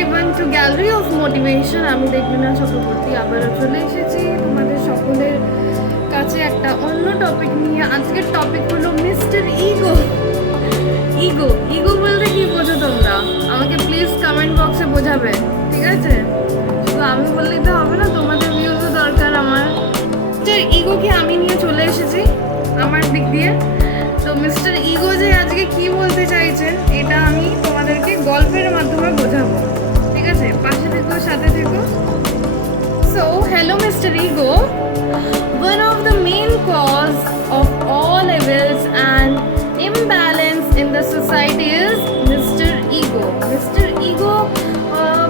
Everyone two gallery of motivation. আমি দেবলীনা চক্রবর্তী আবারও চলে এসেছি তোমাদের সকলের কাছে একটা অন্য টপিক নিয়ে। আজকের টপিক হলো মিস্টার ইগো। ইগো ইগো বলতে কি বোঝো তোমরা? আমাকে প্লিজ কমেন্ট বক্সে বোঝাবে, ঠিক আছে? শুধু আমি বললেই তো হবে না, তোমাদের ভিউজও দরকার আমার। ইগোকে আমি নিয়ে চলে এসেছি আমার দিক দিয়ে। তো মিস্টার ইগো যে আজকে কি বলতে চাইছেন এটা আমি তোমাদেরকে গল্পের মাধ্যমে বোঝাবো, ঠিক আছে? পাশে থেকো, সাথে থেকো। So hello mister ego, one of the main cause of all evils and imbalance in the society is Mr. Ego. Mr. Ego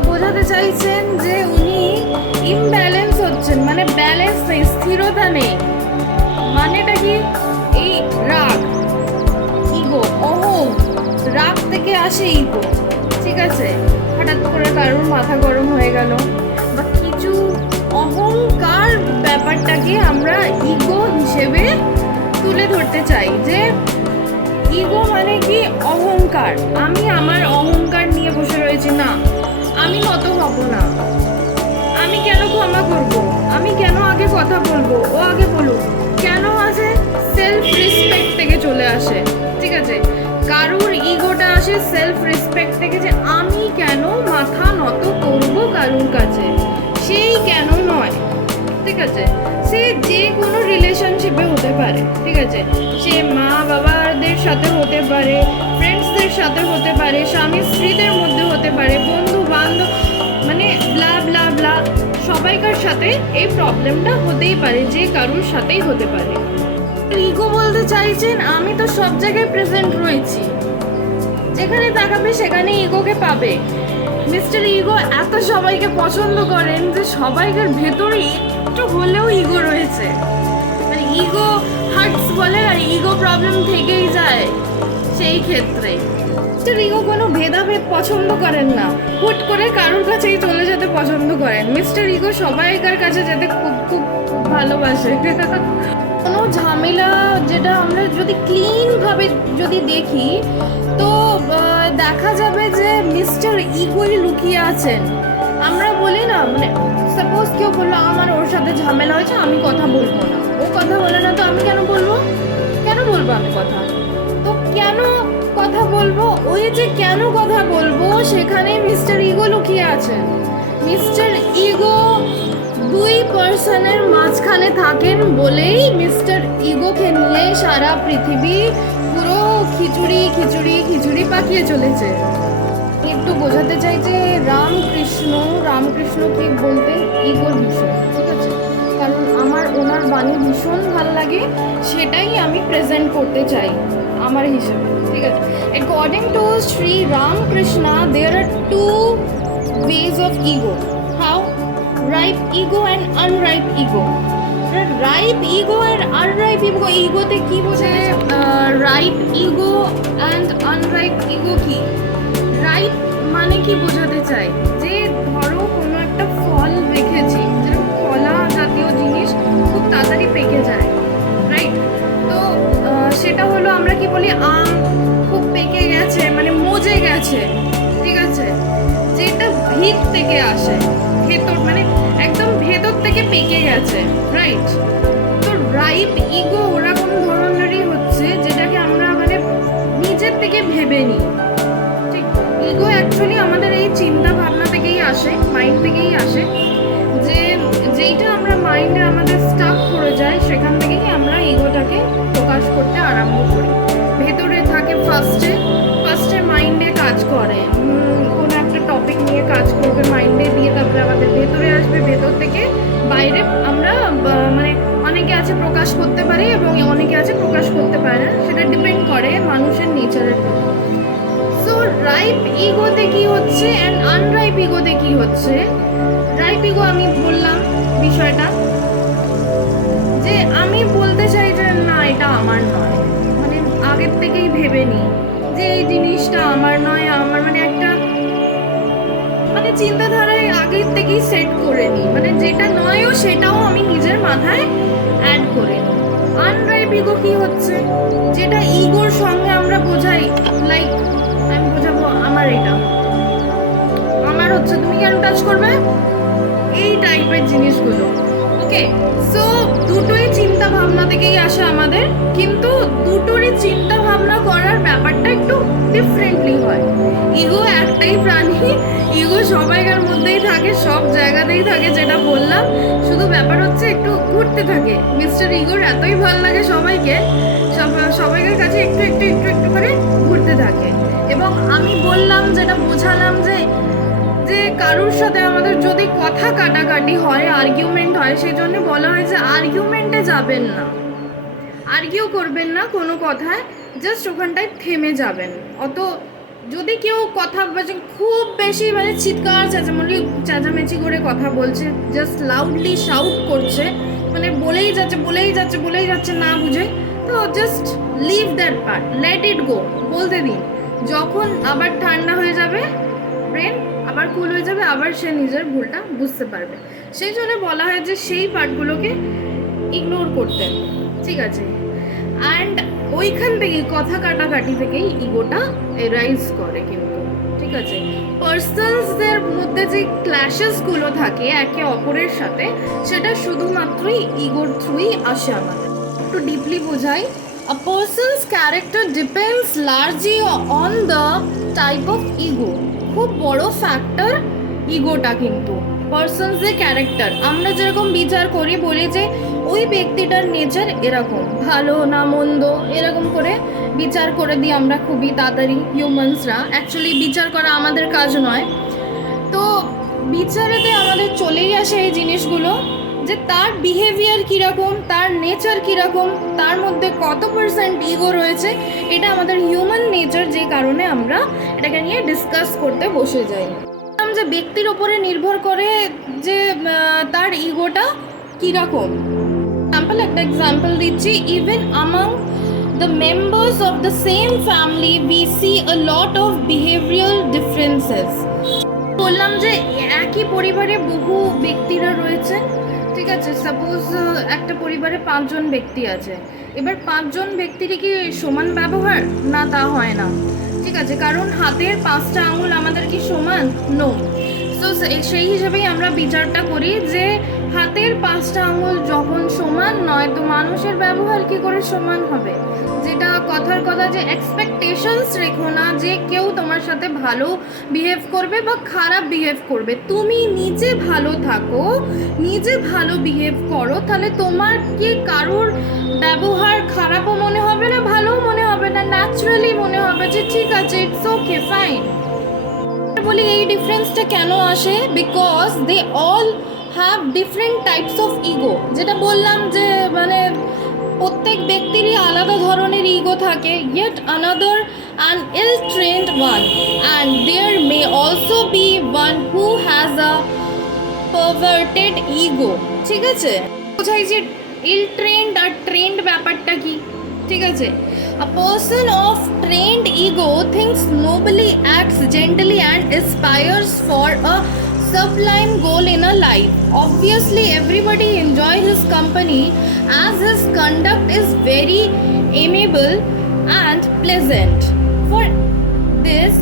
বোঝাতে চাইছেন যে উনি ইমব্যালেন্স হচ্ছেন, মানে ব্যালেন্স নেই, স্থিরতা নেই। মানেটা কি? এই রাগ, ইগো, অহং, রাগ থেকে আসে ইগো, ঠিক আছে? হঠাৎ করে কারোর মাথা গরম হয়ে গেল বা কিছু অহংকার, ব্যাপারটাকে আমরা ইগো হিসেবে তুলে ধরতে চাই যে ইগো মানে কি? অহংকার। আমি আমার অহংকার নিয়ে বসে রয়েছি, না আমি নত হব না, আমি কেন ক্ষমা করব, আমি কেন আগে কথা বলবো, ও আগে বলুক। কেন আসে? সেলফ রেসপেক্ট থেকে চলে আসে, ঠিক আছে? কারুর ইগোটা আসে সেলফ রেসপেক্ট থেকে, যে আমি কেন মাথা নত করব কারুর কাছে, সেই কেন নয়, ঠিক আছে? সে যে কোনো রিলেশনশিপে হতে পারে, ঠিক আছে? সে মা বাবাদের সাথে হতে পারে, ফ্রেন্ডসদের সাথে হতে পারে, স্বামী স্ত্রীদের মধ্যে হতে পারে, বন্ধু বান্ধব, মানে ব্লা ব্লা ব্লা, সবাইকার সাথে এই প্রবলেমটা হতেই পারে, যে কারুর সাথেই হতে পারে। ইগো বলতে চাইছেন আমি তো সব জায়গায় প্রেজেন্ট রয়েছি, যেখানে তাকাবে সেখানে ইগোকে পাবে। মিস্টার ইগো এত সবাইকে পছন্দ করেন যে সবাইকার ভেতরে একটু হলেও ইগো রয়েছে, মানে ইগো হার্টস বলে আর ইগো প্রবলেম থেকেই যায়। সেই ক্ষেত্রে মিস্টার ইগো কোনো ভেদাভেদ পছন্দ করেন না, হুট করে কারোর কাছেই চলে যেতে পছন্দ করেন। মিস্টার ইগো সবাইকার কাছে যেতে খুব খুব ভালোবাসে। কোনো ঝামেলা, যেটা আমরা যদি ক্লিনভাবে যদি দেখি তো দেখা যাবে যে মিস্টার ইগোই লুকিয়ে আছেন। আমরা বলি না, মানে সাপোজ কেউ বললো আমার ওর সাথে ঝামেলা হয়েছে, আমি কথা বলবো না, ও কথা বলে না, তো আমি কেন বলবো? কেন বলবো আমি কথা? তো কেন কথা বলবো? ওই যে কেন কথা বলবো, সেখানে মিস্টার ইগো লুকিয়ে আছেন। মিস্টার ইগো দুই পার্সনের মাঝখানে থাকেন বলেই মিস্টার ইগোকে নিয়ে সারা পৃথিবী পুরো খিচুড়ি খিচুড়ি খিচুড়ি পাকিয়ে চলেছে। একটু বোঝাতে চাই যে রামকৃষ্ণ কি বলতেন? ইগোর ভীষণ, ঠিক আছে? কারণ আমার ওনার বাণী ভীষণ ভালো লাগে, সেটাই আমি প্রেজেন্ট করতে চাই আমার হিসেবে, ঠিক আছে? According to Shri Ramakrishna there are two ways of ego. How? ripe ego and unripe ego. Ripe ego and unripe ego, ইগোতে কি বোঝে? রাইপ ইগো অ্যান্ড আনরাইপ ইগো কি? রাইপ মানে কি বোঝাতে চাই? যে ধরো কোনো একটা ফল রেখেছি, যেরকম কলা জাতীয় জিনিস খুব তাড়াতাড়ি পেকে যায়, রাইট? তো সেটা হলো আমরা কি বলি, আম খুব পেকে গেছে, মানে মজে গেছে, ঠিক আছে? যেটা ভিত থেকে আসে, ভেতর, মানে একদম ভেতর থেকে পেকে গেছে, রাইট? তো রাইপ ইগো ওরকম ধরনেরই হচ্ছে, যেটাকে আমরা মানে নিজের থেকে ভেবে নিই, ঠিক? ইগো অ্যাকচুয়ালি আমাদের এই চিন্তা ভাবনা থেকেই আসে, মাইন্ড থেকেই আসে, যে যেইটা আমরা মাইন্ডে আমাদের স্টাক করে যায়, সেখান থেকেই আমরা ইগোটাকে প্রকাশ করতে আরম্ভ করি। ভেতরে থাকে ফার্স্টে মাইন্ডে কাজ করে, কোনো একটা টপিক নিয়ে কাজ করবে মাইন্ডে, দিয়ে তারপরে আমাদের ভেতরে আসবে, ভেতর থেকে বাইরে আমরা মানে অনেকে আছে প্রকাশ করতে পারে এবং অনেকে আছে প্রকাশ করতে পারে না, সেটা ডিপেন্ড করে মানুষের নেচারের উপর। সো রাইপ ইগোতে কি হচ্ছে অ্যান্ড আনরাইপ ইগোতে কি হচ্ছে? রাইপ ইগো আমি বললাম বিষয়টা, যে আমি বলতে চাই যে না এটা আমার নয়, মানে আগের থেকেই ভেবে নিই যে এই জিনিসটা আমার নয়, আমার মানে একটা মানে চিন্তাধারায় আগের থেকেই সেট করে নিই, মানে যেটা নয়ও সেটাও আমি নিজের মাথায় অ্যাড করে নিই। আনরাইপ ইগো কি হচ্ছে? যেটা ইগোর সঙ্গে আমরা বোঝাই, লাইক আমি বোঝাবো আমার এটা, আমার হচ্ছে কাজ করবে, এই টাইপের জিনিসগুলো। ওকে, সো দুটোই চিন্তা ভাবনা থেকেই আসে আমাদের, কিন্তু দুটোরই চিন্তা ভাবনা করার ব্যাপারটা একটু ডিফারেন্টলি হয়। ইগো একটাই প্রাণী, ইগো সবাইকার মধ্যেই থাকে, সব জায়গাতেই থাকে, যেটা বললাম। শুধু ব্যাপার হচ্ছে একটু ঘুরতে থাকে। মিস্টার ইগোর এতই ভালো লাগে সবাইকে, সবাইকার কাছে একটু একটু একটু একটু করে ঘুরতে থাকে। এবং আমি বললাম, যেটা বোঝালাম, যে কারোর সাথে আমাদের যদি কথা কাটাকাটি হয়, আর্গুমেন্ট হয়, সেই জন্য বলা হয় যে আর্গুমেন্টে যাবেন না, আর্গিউ করবেন না কোনো কথায়, জাস্ট ওখানটায় থেমে যাবেন। অত যদি কেউ কথা খুব বেশি মানে চিৎকার চেঁচামেচি করে কথা বলছে, জাস্ট লাউডলি শাউট করছে, মানে বলেই যাচ্ছে না বুঝে, তো just leave that part, let it go, বলতে দিন। যখন আবার ঠান্ডা হয়ে যাবে ব্রেন, আবার কুল হয়ে যাবে, আবার সে নিজের ভুলটা বুঝতে পারবে। সেই জন্য বলা হয় যে সেই পার্টগুলোকে ইগনোর করতে, ঠিক আছে? অ্যান্ড ওইখান থেকেই কথা কাটাকাটি থেকেই ইগোটা এরাইজ করে কিন্তু, ঠিক আছে? পার্সনসদের মধ্যে যে ক্ল্যাশেসগুলো থাকে একে অপরের সাথে, সেটা শুধুমাত্রই ইগোর থ্রুই আসে আমাদের। একটু ডিপলি বোঝাই, a person's character depends largely on the type of ego. খুব বড় ফ্যাক্টর ইগোটা কিন্তু। পার্সনসের ক্যারেক্টার আমরা যেরকম বিচার করি, বলি যে ওই ব্যক্তিটার নেচার এরকম, ভালো না মন্দ, এরকম করে বিচার করে দিই আমরা খুবই তাড়াতাড়ি হিউম্যানসরা। অ্যাকচুয়ালি বিচার করা আমাদের কাজ নয়, তো বিচারেতে আমাদের চলেই আসে এই জিনিসগুলো, যে তার বিহেভিয়ার কীরকম, তার নেচার কীরকম, তার মধ্যে কত পার্সেন্ট ইগো রয়েছে। এটা আমাদের হিউম্যান নেচার, যে কারণে আমরা এটাকে নিয়ে ডিসকাস করতে বসে যাই। যে ব্যক্তির ওপরে নির্ভর করে যে তার ইগোটা কীরকম। একটা এক্সাম্পল দিচ্ছি, even আমং the members of the same family we see a lot of behavioural differences. বললাম যে একই পরিবারে বহু ব্যক্তিরা রয়েছেন, ঠিক আছে? সাপোজ একটা পরিবারে 5 জন ব্যক্তি আছে, এবার 5 জন ব্যক্তিরই কি সমান ব্যবহার? না, তা হয় না, ঠিক আছে? কারণ হাতের 5টা আঙুল আমাদের কি সমান? নো। তো সেই হিসেবেই আমরা বিচারটা করি যে হাতের 5টা আঙুল যখন সমান নয়, তো মানুষের ব্যবহার কি করে সমান হবে? যেটা কথার কথা, যে এক্সপেকটেশনস রেখো না যে কেউ তোমার সাথে ভালো বিহেভ করবে বা খারাপ বিহেভ করবে। তুমি নিজে ভালো থাকো, নিজে ভালো বিহেভ করো, তাহলে তোমার কি কারোর ব্যবহার খারাপও মনে হবে না, ভালোও মনে হবে না, ন্যাচারালি মনে হবে যে ঠিক আছে, ইটস ওকে, ফাইন। বলি এই ডিফারেন্সটা কেন আসে? Because they all have different types of ego. যেটা বললাম যে মানে প্রত্যেক ব্যক্তিরই আলাদা ধরনের ইগো থাকে, yet another an ill-trained one, and there may also be one who has a perverted ego, ঠিক আছে? বোঝাই যে ill-trained আর trained ব্যাপারটা কি, ঠিক আছে? A person of trained ego thinks nobly, acts gently, and aspires for a sublime goal in a life. Obviously, everybody enjoy his company as his conduct is very amiable and pleasant. For this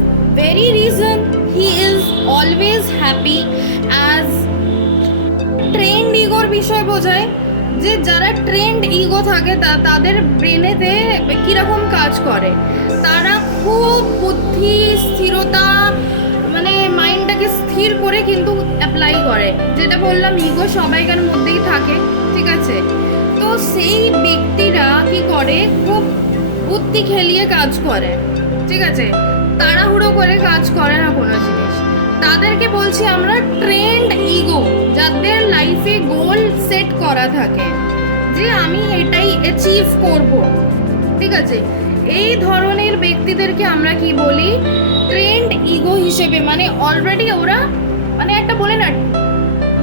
very reason, he is always happy. As trained ego বিষয় বোঝায় যে যারা trend ego থাকে তাদের ব্রেনেতে কীরকম কাজ করে, তারা খুব বুদ্ধি, স্থিরতা, মানে মাইন্ডটাকে স্থির করে কিন্তু অ্যাপ্লাই করে। যেটা বললাম, ইগো সবাইকার মধ্যেই থাকে, ঠিক আছে? তো সেই ব্যক্তিরা কি করে, খুব বুদ্ধি খেলিয়ে কাজ করে, ঠিক আছে? তাড়াহুড়ো করে কাজ করে না কোনো জিনিস। তাদেরকে বলছি আমরা ট্রেন্ড ইগো, যাদের লাইফে গোল সেট করা থাকে যে আমি এটাই অ্যাচিভ করব, ঠিক আছে? এই ধরনের ব্যক্তিদেরকে আমরা কি বলি, ট্রেন্ড ইগো হিসেবে। মানে অলরেডি ওরা মানে একটা বলে না,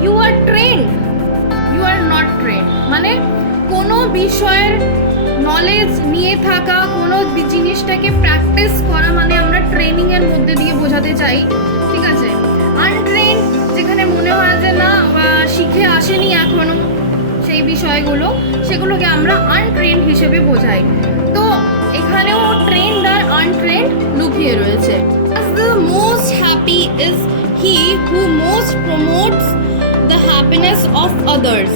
you are trained, you are not trained. মানে কোনো বিষয়ের নলেজ নিয়ে থাকা, কোনো জিনিসটাকে প্র্যাকটিস করা, মানে আমরা ট্রেনিংয়ের মধ্যে দিয়ে বোঝাতে চাই, ঠিক আছে? আনট্রেন্ড, যেখানে মনে হয় যে না শিখে আসেনি এখনো সেই বিষয়গুলো, সেগুলোকে আমরা আনট্রেন্ড হিসেবে বোঝাই। তো এখানেও ট্রেন্ড আর আনট্রেন্ড লুকিয়ে রয়েছে। The most happy is he who most promotes the happiness of others.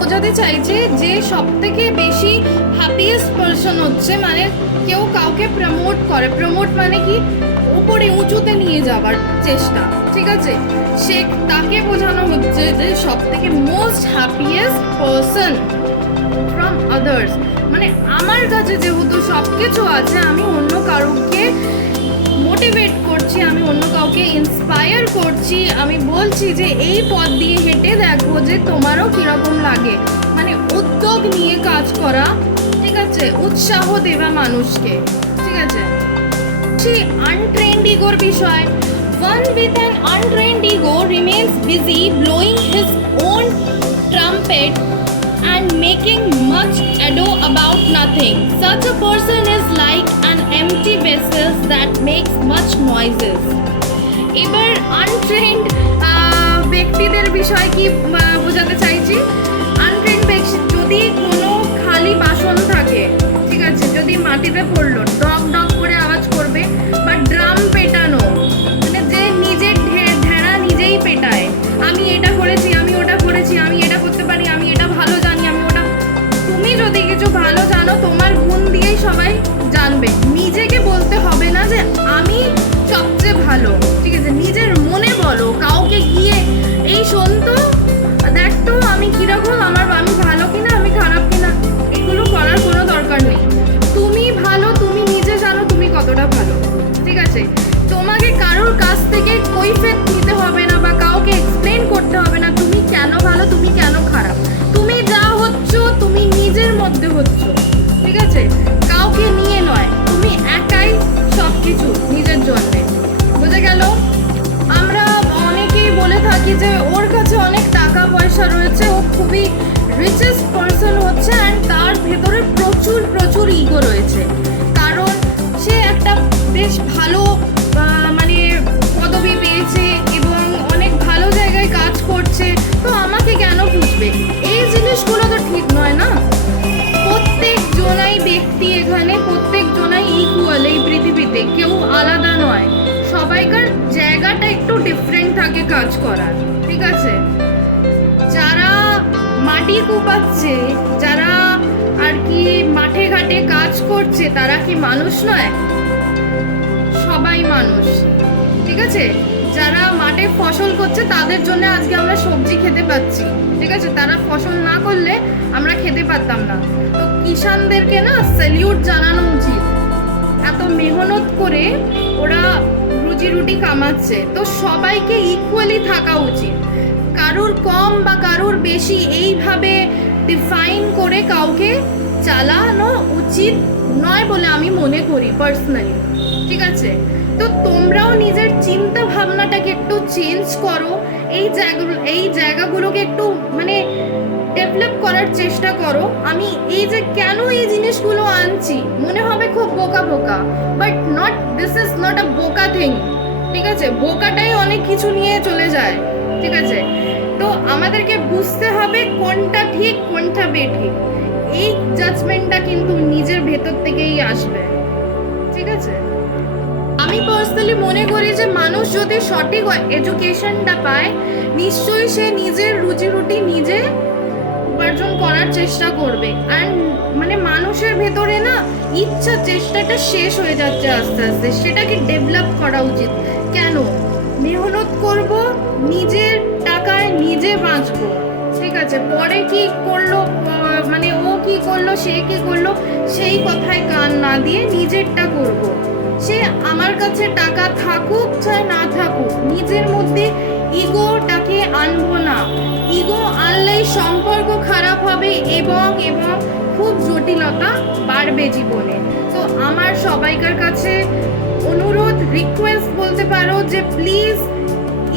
বোঝাতে চাইছে যে সব থেকে বেশি হ্যাপিয়েস্ট পারসন হচ্ছে মানে কেউ কাউকে প্রমোট মানে কি উপরে উঁচুতে নিয়ে যাওয়ার চেষ্টা, ঠিক আছে? সে তাকে বোঝানো হচ্ছে যে সব থেকে most happiest person from others. মানে আমার কাছে যেহেতু সব কিছু আছে, আমি অন্য কারোকে মোটিভেট করছি, আমি অন্য কাউকে ইন্সপায়ার করছি, আমি বলছি যে এই পথ দিয়ে হেঁটে দেখো যে তোমারও কীরকম লাগে। মানে উদ্যোগ নিয়ে কাজ করা, ঠিক আছে? উৎসাহ দেওয়া মানুষকে, ঠিক আছে? আনট্রেন্ড ইগোর বিষয়, one with an untrained ego remains busy blowing his own trumpet and making much ado about nothing. Such a person is like an empty vessel that makes much noises. এবার আনট্রেন্ড ব্যক্তিদের বিষয় কি বোঝাতে চাইছি? Untrained ব্যক্তি যদি কোনো খালি বাসন থাকে, ঠিক আছে, যদি মাটিতে পড়লো ডগ ডগ করে আওয়াজ করবে, বা ড্রাম পেটানো মানে যে নিজের ঢেড়া নিজেই পেটায়, আমি এটা করেছি, আমি ওটা করেছি, আমি এটা করতে পারি, আমি এটা ভালো জানি, আমি ওটা। তুমি যদি কিছু ভালো জানো তোমার গুণ দিয়েই সবাই জানবে, নিজেকে বলতে হবে না যে আমি সবচেয়ে ভালো, ঠিক আছে? নিজের মনে বলো কাউকে গিয়ে, এই শোন তো, দেখ তো আমি কিরকম, আমি ভালো কিনা, আমি খারাপ কিনা, এগুলো করার কোনো দরকার নেই। তুমি ভালো, তুমি নিজে জানো তুমি কতটা ভালো, ঠিক আছে? তোমাকে কারোর কাছ থেকে কৈফিয়ত নিতে হবে না বা কাউকে এক্সপ্লেন করতে হবে না তুমি কেন ভালো, তুমি কেন খারাপ। তুমি যা হচ্ছ তুমি নিজের মধ্যে হচ্ছ, ঠিক আছে? কাউকে নিয়ে নয়, তুমি একাই সব কিছু নিজের জন্যে। বুঝে গেল? আমরা অনেকেই বলে থাকি যে ওর কাছে অনেক টাকা পয়সা রয়েছে, ও খুবই রিচেস্ট পারসন হচ্ছে, অ্যান্ড তার ভেতরে প্রচুর প্রচুর ইগো রয়েছে, কারণ সে একটা বেশ ভালো মানে পদবি পেয়েছে এবং অনেক ভালো জায়গায় কাজ করছে, তো আমাকে কেন বুঝবে? এই জিনিসগুলো তো ঠিক নয় না। প্রত্যেক জনাই ব্যক্তি এখানে, প্রত্যেক জনাই ইকুয়াল এই পৃথিবীতে, কেউ আলাদা নয়, সবাইকার জায়গাটা একটু ডিফারেন্ট থাকে কাজ করার, ঠিক আছে? যারা মাটি কুপাচ্ছে, যারা আর কি মাঠে ঘাটে কাজ করছে, তারা কি মানুষ নয়? সবাই মানুষ, ঠিক আছে? যারা মাঠে ফসল করছে তাদের জন্য আজকে আমরা সবজি খেতে পাচ্ছি, ঠিক আছে? তারা ফসল না করলে আমরা খেতে পারতাম না। তো কিষানদেরকে না স্যালিউট জানানো উচিত, এত মেহনত করে ওরা রুজি রুটি কামাচ্ছে, তো সবাইকে ইকুয়ালি থাকা উচিত। কারুর কম বা কারুর বেশি এইভাবে ডিফাইন করে কাউকে চালানো উচিত নয় বলে আমি মনে করি পার্সোনালি, ঠিক আছে? তো তোমরাও নিজের চিন্তা ভাবনাটাকে একটু চেঞ্জ করো, এই জায়গাগুলোকে একটু মানে ডেভেলপ করার চেষ্টা করো। আমি এই যে কেন এই জিনিসগুলো আনছি মনে হবে খুব বোকা বোকা, but this is not a বোকা থিং, ঠিক আছে? বোকাটাই অনেক কিছু নিয়ে চলে যায়, ঠিক আছে? তো আমাদেরকে বুঝতে হবে কোনটা ঠিক কোনটা বেঠিক, এই জাজমেন্টটা কিন্তু নিজের ভেতর থেকেই আসবে, ঠিক আছে? আমি পার্সোনালি মনে করি যে মানুষ যদি সঠিক এডুকেশনটা পায়, নিশ্চয়ই সে নিজের রুজি রুটি নিজে উপার্জন করার চেষ্টা করবে। অ্যান্ড মানে মানুষের ভেতরে না ইচ্ছা, চেষ্টাটা শেষ হয়ে যাচ্ছে আস্তে আস্তে, সেটাকে ডেভেলপ করা উচিত। কেন? মেহনত করব, নিজের টাকায় নিজে বাঁচবো, ঠিক আছে? পরে কি করলো, মানে ও কি করলো, সে কি করলো, সেই কথায় কান না দিয়ে নিজেরটা করব। সে আমার কাছে টাকা থাকুক চাই না থাকুক, নিজের মধ্যে ইগোটাকে আনবো না। ইগো আনলেই সম্পর্ক খারাপ হবে এবং খুব জটিলতা বাড়বে জীবনে। তো আমার সবাইকার কাছে অনুরোধ, রিকোয়েস্ট বলতে পারো যে প্লিজ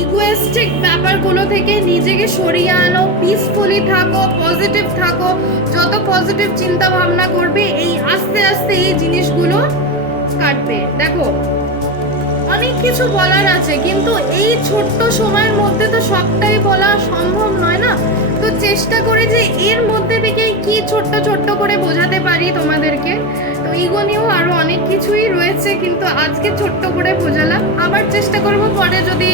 ইগোয়েস্টিক ব্যাপারগুলো থেকে নিজেকে সরিয়ে আনো, পিসফুলি থাকো, পজিটিভ থাকো। যত পজিটিভ চিন্তা ভাবনা করবে এই আস্তে আস্তে এই জিনিসগুলো কাটবে। দেখো অনেক কিছু বলার আছে, কিন্তু এই ছোট্ট সময়ের মধ্যে তো সবটাই বলা সম্ভব নয় না। তো চেষ্টা করি যে এর মধ্যে থেকে কি ছোট্ট ছোট্ট করে বোঝাতে পারি তোমাদেরকে। তো ইগো নিয়েও আরও অনেক কিছুই রয়েছে, কিন্তু আজকে ছোট্ট করে বোঝালাম। আবার চেষ্টা করব পরে যদি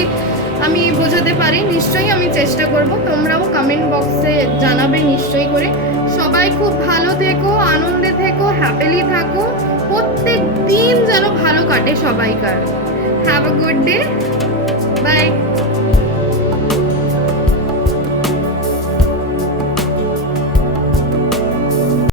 আমি বোঝাতে পারি, নিশ্চয়ই আমি চেষ্টা করব। তোমরাও কমেন্ট বক্সে জানাবে নিশ্চয়ই করে। সবাই খুব ভালো থেকো, আনন্দে থেকো, হ্যাপিলি থাকো, প্রত্যেক দিন যেন ভালো কাটে সবাইকার। Have a good day, by.